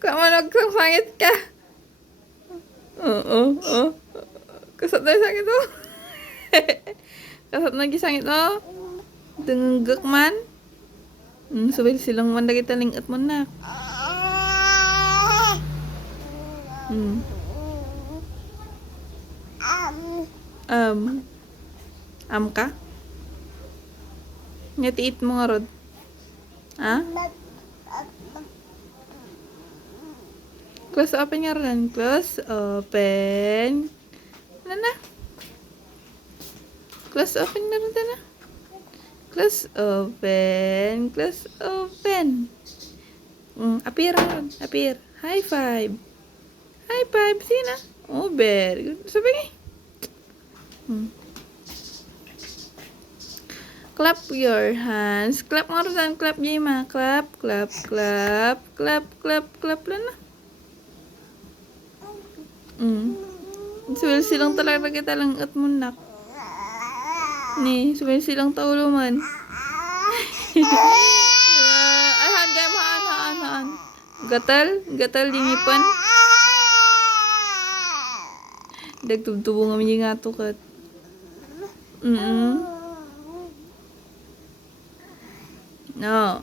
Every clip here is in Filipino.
Kamanog kang sangit ka. Oo, oo. Kasat na yung sangit mo. Kasat na yung sangit mo. Denggak man. Sabay silang manda kita lingat mo na. Um, ka? Ngatiit mo nga rod. Ha? Close open nga rin. Close open. Ano na? Close open na rin na. Close open. Close open. Appear na rin. Appear. High five. High five. Sina? Oh, very good. Sabi nga. Clap your hands. Clap nga rin. Clap Jema. Clap. Clap. Clap. Clap. Clap. Clap lang na. Suwil silang talaga kita lang at munak. Ni, suwil silang taulo man. Ahan, gaya haan. Gatal, lingipan. Dagtubtubo nga mga nga tukat. No.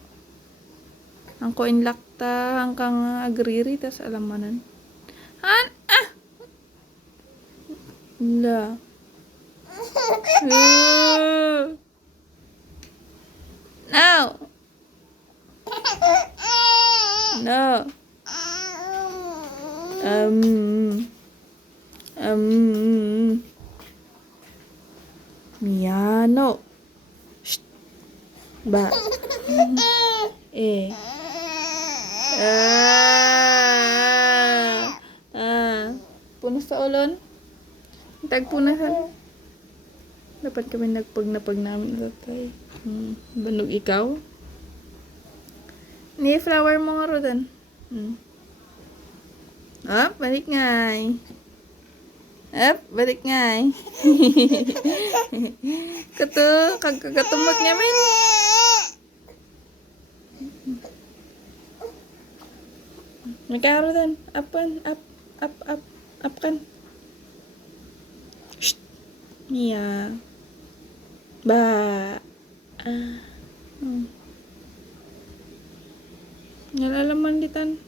Ang koin lakta, ang kang agriri, tas alamanan. Han, La. No. No. Miano. Shh. Ba. Punas sa ulon. Tagpunasan. Dapat kami nagpag namin tatay. Banog ikaw. Ni flower mo nga rodan. Balik ngay. Balik ngay. Kagkatumot nga men. Nagkaroon. Up kan. Mia. Ba. Nalalaman ditan.